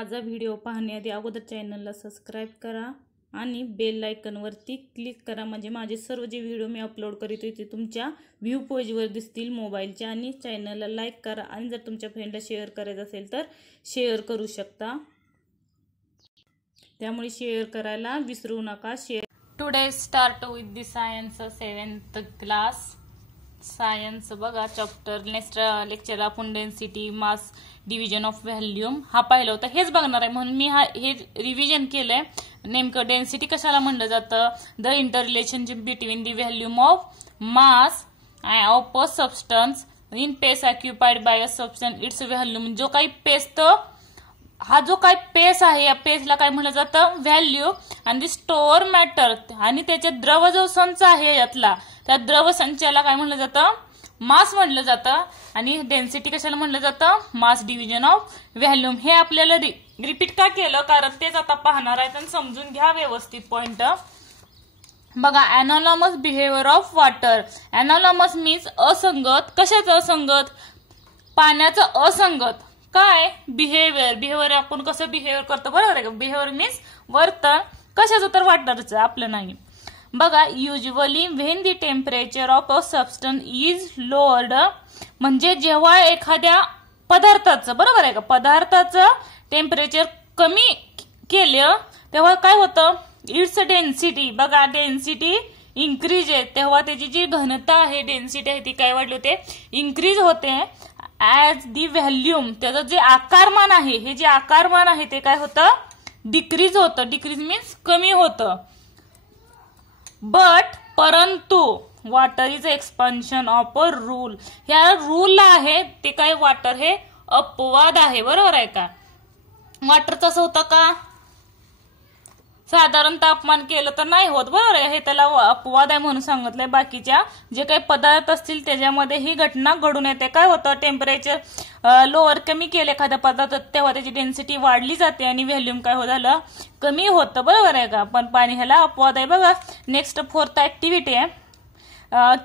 माझा व्हिडिओ पाहण्याआधी अगोदर चॅनलला सबस्क्राईब करा आणि बेल आयकॉनवरती क्लिक करा, म्हणजे माझे सर्व जे व्हिडिओ मी अपलोड करीत ते तुमच्या व्ह्यू पेजवर दिसतील मोबाईलच्या. आणि चॅनलला लाईक करा आणि जर तुमच्या फ्रेंडला शेअर करायचं असेल तर शेअर करू शकता, त्यामुळे शेअर करायला विसरू नका. Today start with the science 7th class science. बघा चॅप्टर नेक्स्ट लेक्चर आपण density mass division of volume हा पाहिला होता, हेच बघणार आहे म्हणून मी हे रिव्हिजन केलंय. नेमकं डेन्सिटी कशाला म्हणलं जातं? The interrelationship between the volume of mass of a substance in space occupied by a substance its volume. जो काही पेस हा जो काही पेस आहे या पेसला काय म्हणलं जातं? व्हॅल्यू. आणि स्टोअर मॅटर आणि त्याच्या द्रव जो संच आहे यातला त्या द्रव संचाला काय म्हणलं जातं? मास म्हणलं जातं. आणि डेन्सिटी कशाला म्हणलं जातं? मास डिव्हिजन ऑफ व्हॅल्यूम. हे आपल्याला रिपीट का केलं? कारण तेच आता पाहणार आहे आणि समजून घ्या व्यवस्थित पॉइंट. बघा अॅनॉनॉमस बिहेवियर ऑफ वॉटर. अॅनॉनॉमस मीन्स असंगत. कशाचं असंगत? पाण्याचं असंगत. काय? बिहेवियर. बिहेवियर आपण कसं बिहेवियर करतो बरोबर आहे का? बिहेवियर मीन्स वर्तन. कशाचं? तर वॉटरचं, आपलं नाही. बघा usually when the temperature of a substance is lowered, म्हणजे जेव्हा एखाद्या पदार्थाचं बरोबर आहे का पदार्थाचं टेम्परेचर कमी केलं तेव्हा काय होतं? It's density. बघा डेन्सिटी इन्क्रीज आहे, तेव्हा त्याची जी घनता आहे डेन्सिटी आहे ती काय वाढली होते? इन्क्रीज होते. ऍज दी व्हॅल्यूम, त्याचं जे आकारमान आहे हे जे आकारमान आहे ते काय होतं? डिक्रीज होतं. डिक्रीज मीन्स कमी होतं. बट परंतु water is expansion of a rule. ह्या रूल आहे ते काय? वॉटर हे अपवाद आहे बरोबर आहे का? वॉटर तसं होतं का? साधारण तापमान केलं तर नाही होत बरोबर आहे, हे त्याला अपवाद आहे म्हणून सांगितलंय. बाकीच्या जे काही पदार्थ असतील त्याच्यामध्ये ही घटना घडून येते. काय होतं? टेम्परेचर लोअर कमी केलं एखाद्या पदार्थ तेव्हा त्याची डेन्सिटी वाढली जाते आणि व्हॅल्यूम काय झालं? कमी होतं बरोबर आहे का? पण पाणी ह्याला अपवाद आहे. बघा नेक्स्ट 4th ऍक्टिव्हिटी आहे.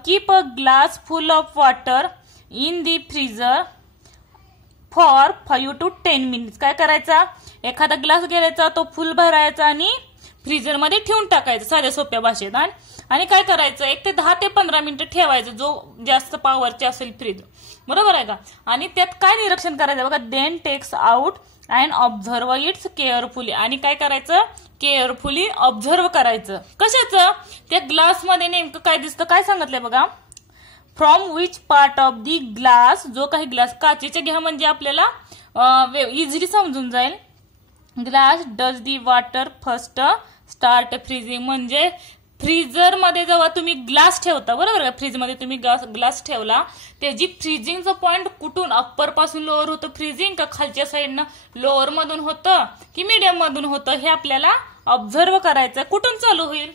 Keep a glass full of water in the freezer for 5 to 10 minutes. काय करायचा? एखादा ग्लास घ्यायचा, तो फुल भरायचा आणि फ्रीजर मध्ये ठेवून टाकायचं साध्या सोप्या भाषेत. आणि काय करायचं? 1 ते 10 ते 15 मिनिटं ठेवायचं, जो जास्त पॉवरचे असेल फ्रीज बरोबर आहे का? आणि त्यात काय निरीक्षण करायचं? बघा then takes out and observe its carefully. आणि काय करायचं? केअरफुली ऑब्झर्व करायचं. कशाचं? त्या ग्लासमध्ये नेमकं काय दिसतं? काय सांगितलंय बघा? From which part of the glass, जो काही ग्लास काचेचे घ्या म्हणजे आपल्याला इझिली समजून जाईल. Glass does the water first start freezing, म्हणजे फ्रीजर मध्ये जेव्हा तुम्ही ग्लास ठेवता बरोबर का? फ्रीज मध्ये तुम्ही ग्लास ठेवला त्याची फ्रीजिंगचं पॉइंट कुठून? अप्पर पासून लोअर होतं फ्रीजिंग का खालच्या साईडनं लोअर मधून होतं की मीडियम मधून होतं? हे आपल्याला ऑब्झर्व करायचं. कुठून चालू होईल?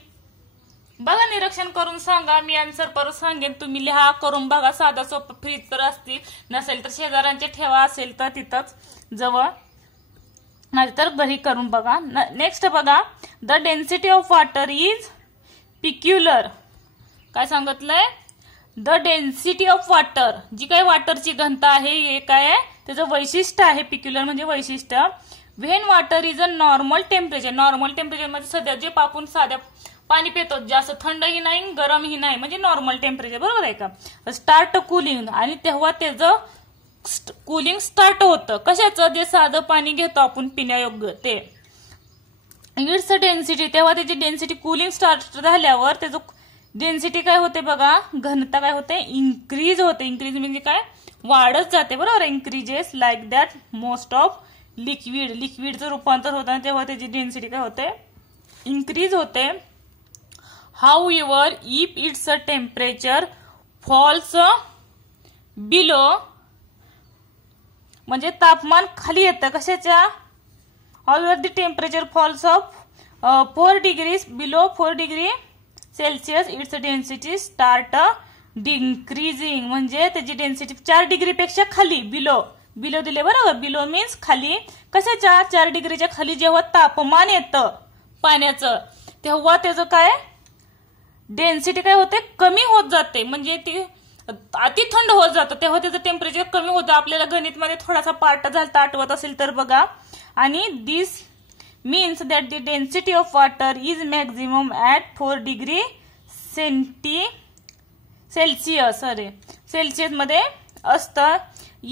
बघा निरीक्षण करून सांगा. मी आन्सर परत सांगेन, तुम्ही लिहा करून बघा. साधा सोपं फ्रीज तर असतील, नसेल तर शेजाऱ्यांचे ठेवा, असेल तर तिथंच जवळ, नाही तर घरी करून बघा. नेक्स्ट बघा the density of water is peculiar. काय सांगितलंय? द डेन्सिटी ऑफ वॉटर, जी काही वॉटरची घनता आहे हे काय आहे? त्याचं वैशिष्ट्य आहे. पिक्युलर म्हणजे वैशिष्ट्य. When water is a normal temperature. Normal temperature म्हणजे सध्या जे आपण साध्या पाणी पितो, जास्त थंडही नाही गरमही नाही, म्हणजे नॉर्मल टेम्परेचर बरोबर आहे का? स्टार्ट कुलिंग, आणि तेव्हा त्याचं कूलिंग स्टार्ट होतं. कशाचं? जे साधं पाणी घेतो आपण पिण्यायोग्य ते. इट्स डेन्सिटी, तेव्हा त्याची डेन्सिटी कूलिंग स्टार्ट झाल्यावर त्याचं डेन्सिटी काय होते? बघा घनता काय होते? इन्क्रीज होते. इन्क्रीज म्हणजे काय? वाढत जाते बरोबर. Increases like that most of liquid. लिक्विडचं रूपांतर होतं तेव्हा त्याची डेन्सिटी काय होते? इन्क्रीज होते. However if its temperature falls below, म्हणजे तापमान खाली येतं. कशाच्या? However the temperature falls of 4 degrees below 4 degree Celsius its density start decreasing, म्हणजे त्याची डेन्सिटी 4 डिग्री पेक्षा खाली. बिलो बिलो दिले बरोबर. बिलो मीन्स खाली. कशाच्या? 4 डिग्रीच्या खाली जेव्हा तापमान येतं पाण्याचं तेव्हा त्याचं काय? डेन्सिटी काय होते? कमी होत जाते. म्हणजे ती अति थंड होत जातं तेव्हा त्याचं टेम्परेचर कमी होतं. आपल्याला गणितमध्ये थोडासा पार्ट झालता आठवत असेल तर बघा. आणि दिस means that the density of water is maximum at 4 degree Celsius मध्ये असतं.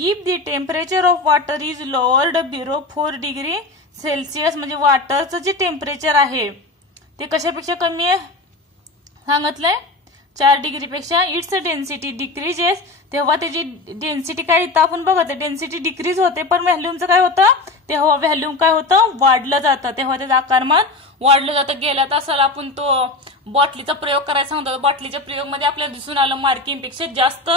if the temperature of water is lowered below 4 degree Celsius म्हणजे वॉटरचं जे टेम्परेचर आहे ते कशापेक्षा कमी आहे सांगितलंय 4 डिग्री पेक्षा इट्स डेन्सिटी डिक्रीजेस. तेव्हा त्याची डेन्सिटी काय इथं आपण बघत डेन्सिटी डिक्रीज होते पण व्हॅल्यूमचं काय होतं तेव्हा व्हॅल्यूम काय होतं वाढलं जातं. तेव्हा त्याचं आकारमान वाढलं जातं. गेल्या तासाला आपण तो बॉटलीचा प्रयोग करायचा सांगतो. बॉटलीच्या प्रयोगमध्ये आपल्याला दिसून आलं मार्किंग पेक्षा जास्त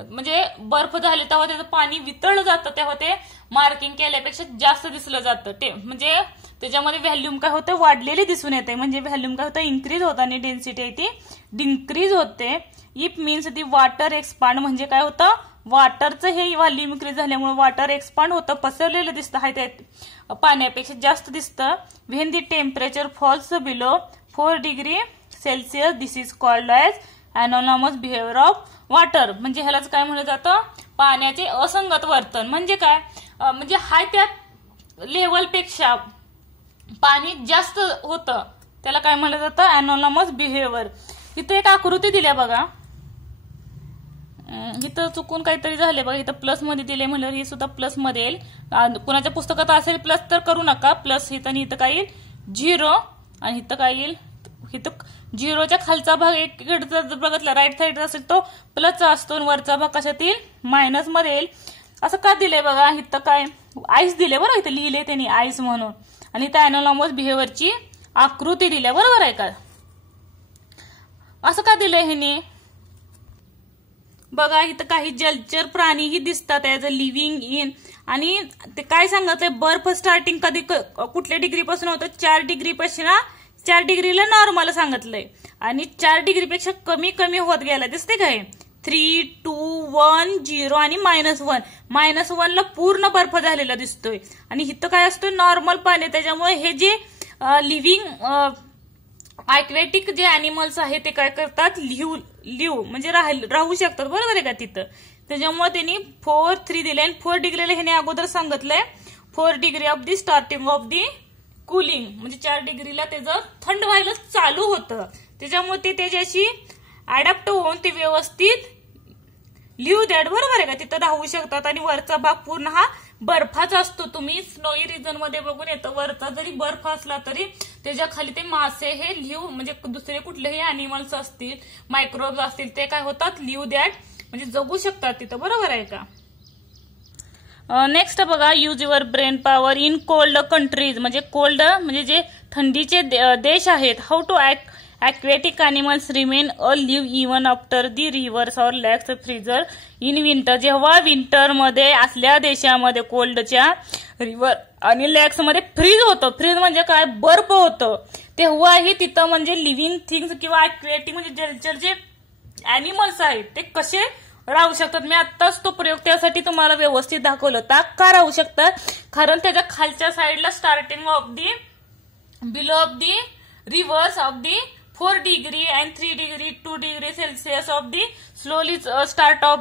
म्हणजे बर्फ झाले तेव्हा त्याचं पाणी वितळलं जातं तेव्हा ते मार्किंग केल्यापेक्षा जास्त दिसलं जातं. ते म्हणजे त्याच्यामध्ये व्हॅल्यूम काय होतं वाढलेली दिसून येते. म्हणजे व्हॅल्यूम काय होतं इन्क्रीज होतं आणि डेन्सिटी आहे ती डिक्रीज होते. If means the water expand म्हणजे काय होतं वॉटरचं हे व्हॉल्यूम इन्क्रीज झाल्यामुळे वॉटर एक्सपांड होतं पसरलेलं दिसतं आहे ते पाण्यापेक्षा जास्त दिसतं. When the temperature falls below 4 degree Celsius this is called as anomalous behaviour of water. म्हणजे ह्यालाच काय म्हणलं जातं पाण्याचे असंगत वर्तन. म्हणजे काय म्हणजे हाय त्या लेवलपेक्षा पाणी जास्त होतं त्याला काय म्हणलं जातं ॲनॉनॉमस बिहेवियर. इथं एक आकृती दिल्या बघा. इथं चुकून काहीतरी झाले बघा. इथं प्लस मध्ये दिले म्हणल्यावर ही सुद्धा प्लस मध्ये येईल. कुणाच्या पुस्तकात असेल प्लस तर करू नका. प्लस इथं आणि इथं काय येईल 0 आणि इथं काय येईल इथं 0च्या खालचा भाग एकीकडे बघितला राईट साईड असेल तो प्लसचा असतो आणि वरचा भाग कशात येईल मायनस मध्ये येईल. असं का दिलंय बघा. इथं काय आईस दिले बरोबर इथं लिहिले त्यांनी आईस म्हणून आणि इथं ॲनॉनॉमस बिहेवियरची आकृती दिल्या बरोबर आहे का. असं का दिलंय ह्याने बघा. इथं काही जलचर प्राणीही दिसतात ॲज अ लिव्हिंग इन आणि ते काय सांगितलंय बर्फ स्टार्टिंग कधी कुठल्या डिग्री पासून होतं 4 डिग्री पासून 4 डिग्रीला नॉर्मल सांगितलंय आणि 4 डिग्रीपेक्षा कमी कमी होत गेला दिसते काय 3, 2, 1, 0 आणि -1 -1ला पूर्ण बर्फ झालेला दिसतोय आणि इथं काय असतोय नॉर्मल पाणी. त्याच्यामुळे हे जे लिव्हिंग ॲक्वेटिक जे अॅनिमल्स आहे ते काय करतात लिव्ह म्हणजे राहू शकतात बरोबर आहे का तिथं. त्याच्यामुळे त्यांनी 4, 3 दिले आणि 4 डिग्रीला ह्याने अगोदर सांगितलंय 4 degree of the starting of the cooling म्हणजे 4 डिग्रीला त्याचं थंड व्हायला चालू होतं. त्याच्यामुळे ते त्याच्याशी अडॅप्ट होऊन ते व्यवस्थित लिव्ह दॅट बरोबर आहे का तिथं राहू शकतात. आणि वरचा भाग पूर्ण हा बर्फाचा असतो. तुम्ही स्नोई रिजन मध्ये बघून येतं वरचा जरी बर्फ असला तरी त्याच्या खाली ते मासे हे लिव्ह म्हणजे दुसरे कुठलेही अॅनिमल्स असतील मायक्रोब्स असतील ते काय होतात लिव्ह दॅट म्हणजे जगू शकतात तिथं बरोबर आहे का. नेक्स्ट बघा use your brain power in cold countries म्हणजे कोल्ड म्हणजे जे थंडीचे देश आहेत. How to aquatic animals remain a live even after the rivers or lakes freezer in winter. जेव्हा विंटर मध्ये असल्या देशामध्ये कोल्डच्या रिव्हर आणि लॅक्स मध्ये फ्रीज होतं. फ्रीज म्हणजे काय बर्फ होतं तेव्हाही तिथं म्हणजे लिव्हिंग थिंग्स किंवा ॲक्वेटिक म्हणजे जलचर जे अॅनिमल्स आहेत ते कसे राहू शकतात. मी आत्ताच तो प्रयोग त्यासाठी तुम्हाला व्यवस्थित दाखवलं का राहू शकतात कारण त्याच्या खालच्या साईडला starting of the below of the reverse of the 4 degree and 3 degree 2 degree Celsius of the slowly start of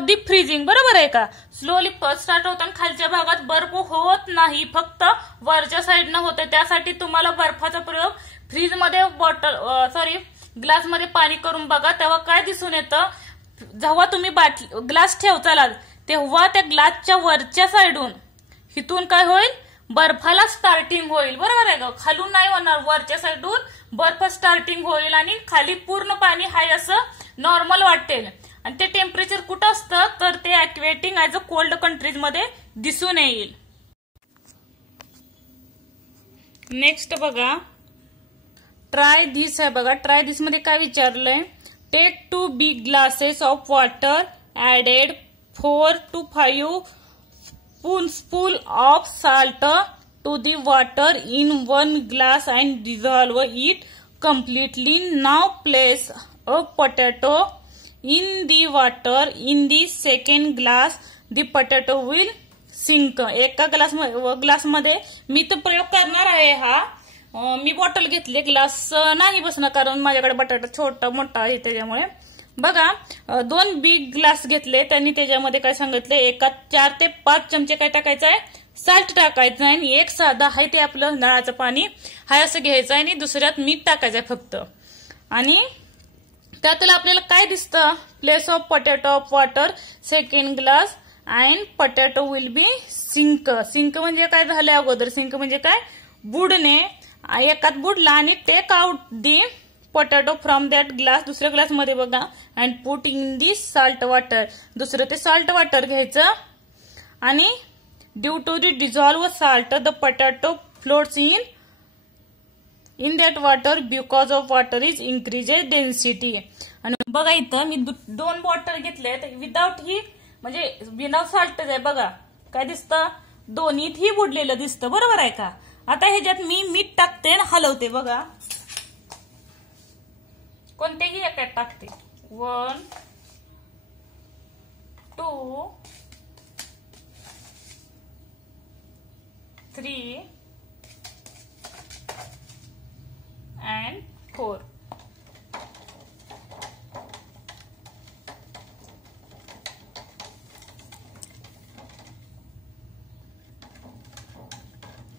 the freezing बरोबर आहे का. स्लोली स्टार्ट होताना खालच्या भागात बर्फ होत नाही फक्त वरच्या साईडनं होतं. त्यासाठी तुम्हाला बर्फाचा प्रयोग फ्रीज मध्ये ग्लास मध्ये पाणी करून बघा तेव्हा काय दिसून येतं. जेव्हा तुम्ही ग्लास ठेवचाल तेव्हा त्या ग्लासच्या वरच्या साईडून इथून काय होईल बर्फाला स्टार्टिंग होईल बरोबर आहे का. खालून नाही होणार वरच्या साईडून बर्फ स्टार्टिंग होईल आणि खाली पूर्ण पाणी हाय असं नॉर्मल वाटेल. आणि ते टेम्परेचर कुठं असतं तर ते ॲक्वेटिंग ॲज अ कोल्ड कंट्रीज मध्ये दिसून येईल. नेक्स्ट बघा ट्राय धिस आहे बघा. ट्राय धिस मध्ये काय विचारलंय take 2 big glasses of water added 4 to 5 spoonful of salt to the water in 1 glass and dissolve it completely. Now place a potato in the water in the second glass. The potato will sink. एका glass मध्ये मी तर प्रयोग करणार आहे हा. मी bottle घेतली glass नाही बसणार कारण माझ्याकडे बटाटा छोटा मोठा आहे त्याच्यामुळे बघा 2 बिग ग्लास घेतले त्यांनी, त्याच्यामध्ये काय सांगितले, एकात 4 ते 5 चमचे काय टाकायचं आहे, साल्ट टाकायचं आहे, आणि एक साधा आहे ते आपलं नळाचं पाणी हाय असं घ्यायचं आहे, आणि दुसऱ्यात मीठ टाकायचं आहे फक्त. आणि त्यातलं आपल्याला काय दिसतं, place of potato of water second glass and potato will be sink. Sink म्हणजे काय झालंय अगोदर, सिंक म्हणजे काय, बुडणे, एकात बुडला आणि take out the potato from that glass, दुसऱ्या ग्लासमध्ये बघा, and put in the salt water, दुसरं ते साल्ट वॉटर घ्यायचं, आणि due to the dissolve salt the potato floats in that water because of water is increases density. आणि बघा इथं मी 2 बॉटल घेतले विदाउट ही म्हणजे विदाउट साल्ट आहे, बघा काय दिसतं, दोन्हीत ही बुडलेलं दिसतं, बरोबर आहे का. आता ह्याच्यात मी मीठ टाकते आणि हलवते, बघा कोणतेही एकात टाकते, 1 2 3 and 4.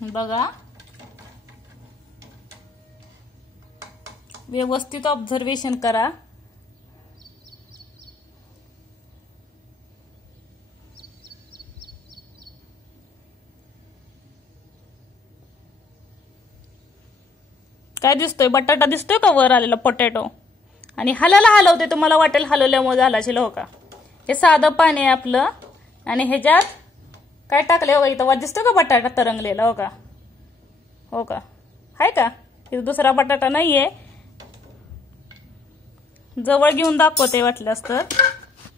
बघा व्यवस्थित ऑब्झर्वेशन करा. काय दिसतोय, बटाटा दिसतोय का वर आलेला पोटॅटो, आणि हलवते, तुम्हाला वाटेल हलवल्यामुळे झाला असेल, हो का. हे साधं पाणी आहे आपलं, आणि ह्याच्यात काय टाकले, हो इथं वर दिसतोय का बटाटा तरंगलेला, हो का, हो का, हाय का, इथं दुसरा बटाटा नाहीये, जवळ घेऊन दाखवते वाटल्यास तर.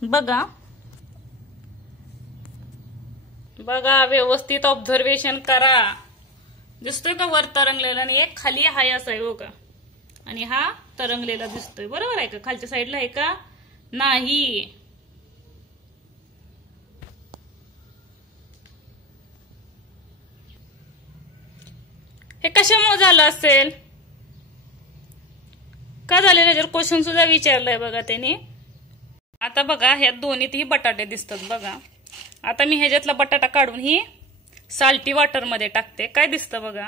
बघा बघा व्यवस्थित ऑब्झर्वेशन करा, दिसतोय का वर तरंगलेला, आणि एक खाली हाय असा आहे, हो का, आणि हा तरंगलेला दिसतोय, बरोबर आहे का, खालच्या साईडला आहे का नाही. हे कशामुळे झालं असेल, का झालेलं ह्याच्यावर क्वेश्चन सुद्धा विचारलाय बघा त्याने. आता बघा ह्या दोन्हीतही बटाटे दिसतात, बघा आता मी ह्याच्यातला बटाटा काढून ही साल्टी वॉटर मध्ये टाकते, काय दिसतं बघा,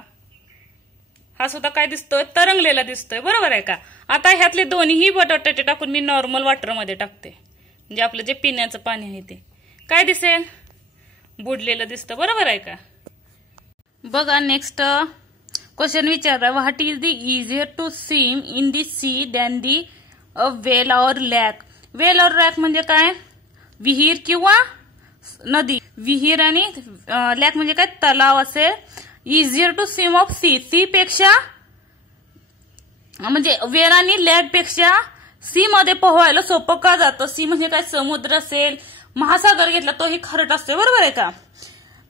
हा सुद्धा काय दिसतोय, तरंगलेला दिसतोय, बरोबर आहे का. आता ह्यातले दोन्हीही बटाटे टाकून मी नॉर्मल वॉटर मध्ये टाकते, म्हणजे आपलं जे पिण्याचं पाणी आहे ते काय दिसेल, बुडलेलं दिसतं, बरोबर आहे का. बघा नेक्स्ट क्वेश्चन विचारला, what is the easier to swim in the sea than the well or lake. Well or lakh म्हणजे काय, विहीर किंवा नदी, विहीर आणि लॅक म्हणजे काय, तलाव असेल. Easier to swim of sea, sea पेक्षा म्हणजे वेल आणि लॅक पेक्षा सी मध्ये पोहायला सोपं का जातं. सी म्हणजे काय, समुद्र असेल, महासागर घेतला तोही खारट असते, बरोबर आहे का.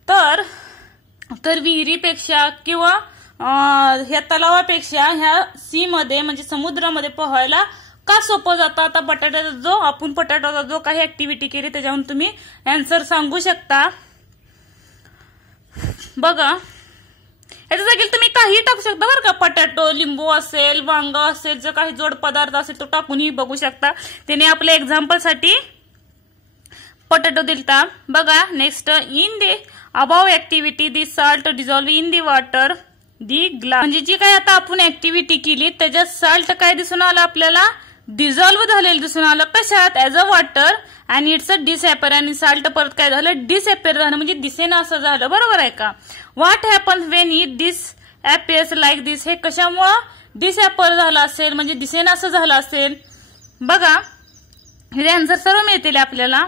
तर विहिरीपेक्षा किंवा ह्या तलावापेक्षा ह्या सी मध्ये म्हणजे समुद्रामध्ये पोहायला का सोपं जातं. आता बटाट्याचा जो काही ऍक्टिव्हिटी केली त्याच्यावरून तुम्ही आन्सर सांगू शकता. बघा याच्या जागी तुम्ही काही टाकू शकता बरं का, बटाटो, लिंबू असेल, वांग असेल, जो काही जोड पदार्थ असेल तो टाकूनही बघू शकता. त्याने आपल्या एक्झाम्पल साठी पोटॅटो दिलता. बघा next, in the above activity the salt dissolve in the water the glass. म्हणजे जी काय आता आपण ऍक्टिव्हिटी केली त्याच्यात साल्ट काय दिसून आलं आपल्याला, डिझॉल्व्ह झालेलं दिसून आलं. कशात, ऍज अ वॉटर आणि इट्स अ डिसअपेअर. आणि साल्ट परत काय झालं, डिसअपेअर झालं, म्हणजे दिसेना असं झालं, बरोबर आहे का. What happens when it disappears like this. हे कशामुळं डिसअपेअर झालं असेल, म्हणजे दिसेना असं झालं असेल. बघा हे आन्सर सर्व मिळतील आपल्याला.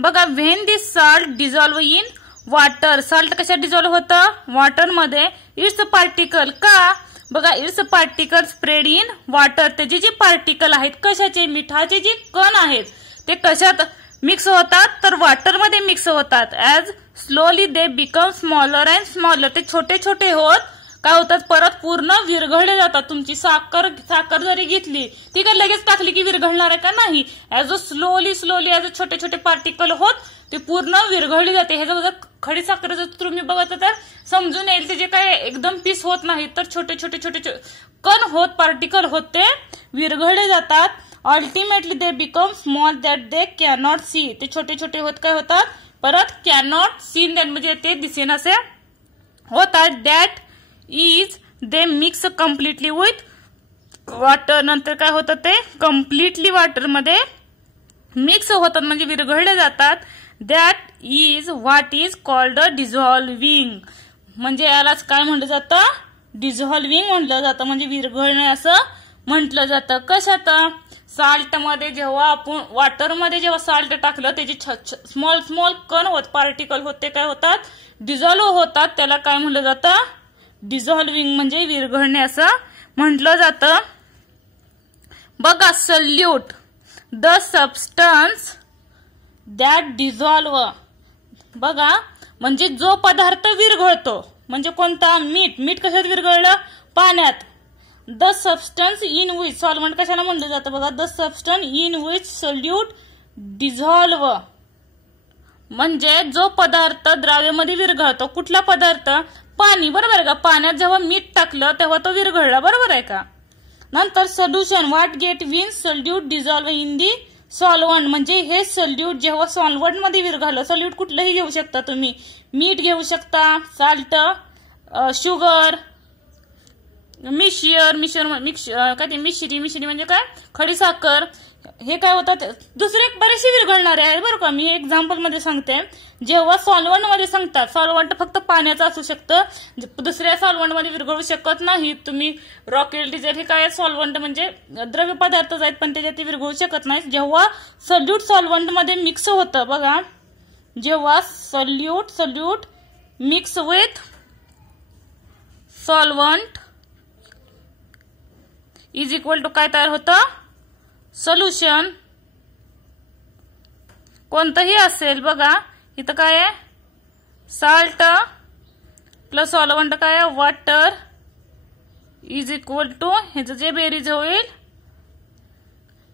बघा when this salt dissolve in water. Salt कशात डिझॉल्व्ह होतं, वॉटर मध्ये. इट्स पार्टिकल का, बघा it's particle spread in water. त्याचे जे पार्टिकल आहेत कशाचे, मिठाचे जे कण आहेत ते कशात मिक्स होतात, तर वॉटर मध्ये मिक्स होतात. As slowly they become smaller and smaller. ते छोटे छोटे होत काय होतात, परत पूर्ण विरघळले जातात. तुमची साखर जरी घेतली ती काय लगेच टाकली की विरघळणार आहे का, नाही. As a slowly as a छोटे छोटे पार्टिकल होत ते पूर्ण विरघळली जाते. ह्याचं खडी साखर जर तुम्ही बघत तर समजून येईल, ते जे काय एकदम पीस होत नाही, तर छोटे छोटे कण होत, पार्टिकल होत ते विरघळले जातात. Ultimately they become small that they cannot see. ते छोटे छोटे होत काय होतात, परत कॅनॉट सी दॅट म्हणजे ते दिसेनासे होतात. That is they mix completely with water. नंतर काय होतं, ते कम्प्लिटली वॉटरमध्ये मिक्स होतात म्हणजे विरघळले जातात. That is what is called a dissolving. म्हणजे यालाच काय म्हटलं जातं, डिझॉल्विंग म्हटलं जातं, म्हणजे विरघळणे असं म्हटलं जातं. कशात, साल्टमध्ये जेव्हा आपण वॉटरमध्ये जेव्हा साल्ट टाकलं त्याचे स्मॉल स्मॉल कण होत, पार्टिकल होते काय होतात, डिझॉल्व्ह होतात. त्याला काय म्हटलं जातं, डिझॉल्विंग म्हणजे विरघळणे असं म्हटलं जातं. बघा, solute the substance that dissolve. बघा, म्हणजे जो पदार्थ विरघळतो, म्हणजे कोणता, मीठ. मीठ कशात विरघळलं, पाण्यात. The substance in which solvent कशाला म्हणलं जातं, बघा, the substance in which solute dissolve. म्हणजे जो पदार्थ द्राव्यामध्ये विरघळतो, कुठला पदार्थ, पाणी, बरोबर आहे का. पाण्यात जेव्हा मीठ टाकलं तेव्हा तो विरघळला, बरोबर आहे का. नंतर solution, what get when solute dissolve in the solvent. म्हणजे हे सल्यूट जेव्हा सॉल्वंट मध्ये विरघळलं, सल्यूट कुठलंही घेऊ शकता तुम्ही, मीठ घेऊ शकता, साल्ट, शुगर, मिश्री म्हणजे काय, खडी साखर. हे काय होतात, दुसरे बरेचसे विरघळणारे आहेत बरं का. मी एक्झाम्पल मध्ये सांगते. जेव्हा सॉल्वंट मध्ये सांगतात, सॉल्वंट फक्त पाण्याचं असू शकतं, दुसऱ्या सॉल्वंट मध्ये विरघळू शकत नाही तुम्ही. रॉकेल, डिझेल हे काय सॉल्वंट म्हणजे द्रव्य पदार्थच आहेत, पण त्याच्यात ते विरघळू शकत नाही. जेव्हा सल्यूट सॉल्वंट मध्ये मिक्स होतं, बघा, जेव्हा solute mix with solvent is equal to काय तयार होतं, सोल्युशन. कोणतंही असेल, बघा इथं काय आहे, साल्ट प्लस सॉल्वंट काय आहे, वॉटर इज इक्वल टू, ह्याचं जे बेरीज होईल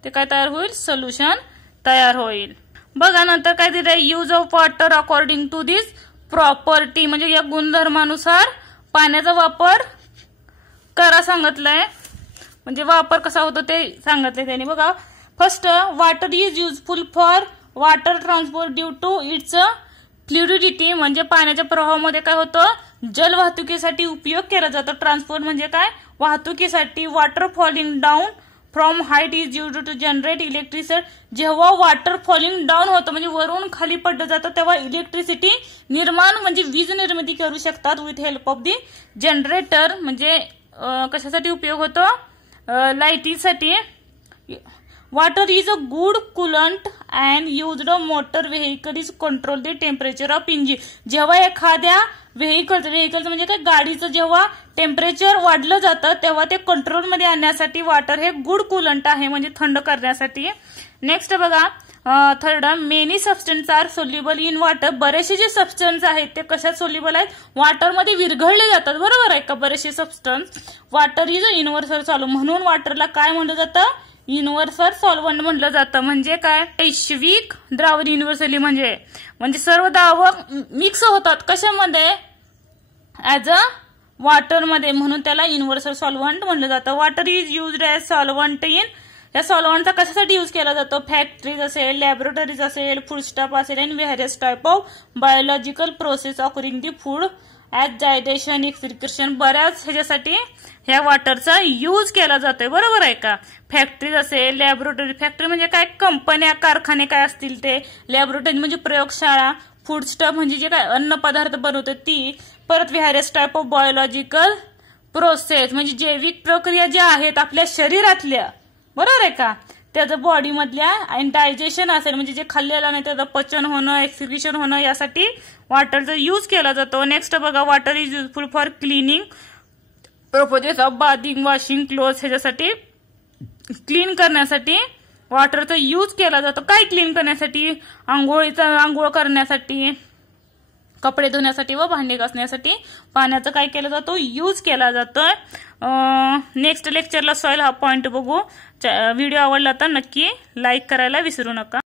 ते काय तयार होईल, सोल्युशन तयार होईल. बघा, नंतर काय दिलंय, use of water according to this property. म्हणजे या गुणधर्मानुसार पाण्याचा वापर करा सांगितलंय. म्हणजे वापर कसा होतो ते सांगितले त्यांनी. बघा, first, water is useful for water transport due to its fluidity. म्हणजे पाण्याच्या प्रवाहामध्ये काय होतं, जल वाहतुकीसाठी उपयोग केला जातो. ट्रान्सपोर्ट म्हणजे काय, वाहतुकीसाठी. Water falling down from height is use to generate electricity. जेव्हा वॉटर फॉलिंग डाऊन होतं म्हणजे वरून खाली पडलं जातं तेव्हा इलेक्ट्रिसिटी निर्माण म्हणजे वीज निर्मिती करू शकतात with help of the generator. म्हणजे कशासाठी उपयोग होतो, लाईटीसाठी. Water is a good coolant and used motor vehicle is control the temperature of engine. जेव्हा एखाद्या व्हेकलचं म्हणजे काय, गाडीचं जेव्हा टेम्परेचर वाढलं जातं तेव्हा ते कंट्रोलमध्ये आणण्यासाठी वॉटर हे गुड कूलंट आहे, म्हणजे थंड करण्यासाठी. नेक्स्ट बघा, third, many substance are soluble in water. बरेचसे जे सबस्टन्स आहेत ते कशात सोल्युबल आहेत, वॉटरमध्ये विरघळले जातात, बरोबर आहे का. बरेचसे substance. Water is a universal solvent. म्हणून वॉटरला काय म्हणलं जातं, युनिव्हर्सल सॉल्व्हंट म्हटलं जातं. म्हणजे काय, वैश्विक द्रावण. युनिव्हर्सली म्हणजे सर्व द्रावक मिक्स होतात कशामध्ये, ऍज अ वॉटरमध्ये, म्हणून त्याला युनिव्हर्सल सॉल्व्हंट म्हटलं जातं. Water is used as solvent in. या सॉल्व्हंटचा कशासाठी यूज केला जातो, फॅक्टरीज असेल, लॅबोरेटरीज असेल, फूड स्टॉप असेल, and various type of biological process occurring the food as digestion, excretion. बऱ्याच ह्याच्यासाठी ह्या वॉटरचा यूज केला जातोय, बरोबर आहे का. फॅक्टरीज असेल, लॅबोरेटरी. फॅक्टरी म्हणजे काय, कंपन्या, कारखाने काय असतील ते. लॅबोरेटरी म्हणजे प्रयोगशाळा. फूड स्टॉप म्हणजे जे काय अन्न पदार्थ बनवते ती. परत various type of biological process म्हणजे जैविक प्रक्रिया ज्या आहेत आपल्या शरीरातल्या, बरोबर आहे का, त्याचं बॉडीमधल्या. आणि डायजेशन असेल म्हणजे जे खाल्लेलं नाही त्याचं पचन होणं, एक्सक्रिशन होणं, यासाठी वॉटरचा यूज केला जातो. नेक्स्ट बघा, water is useful for cleaning purposes of bathing, washing cloth. ह्याच्यासाठी क्लीन करण्यासाठी वॉटरचा यूज केला जातो. काय क्लीन करण्यासाठी, आंघोळ करण्यासाठी, कपडे धुण्यासाठी व भांडी घासण्यासाठी पाण्याचा काय केला जातो, यूज केला जातोय. नेक्स्ट लेक्चरला सॉइल हा पॉइंट बघू. व्हिडिओ आवडला तर नक्की लाईक करायला विसरू नका.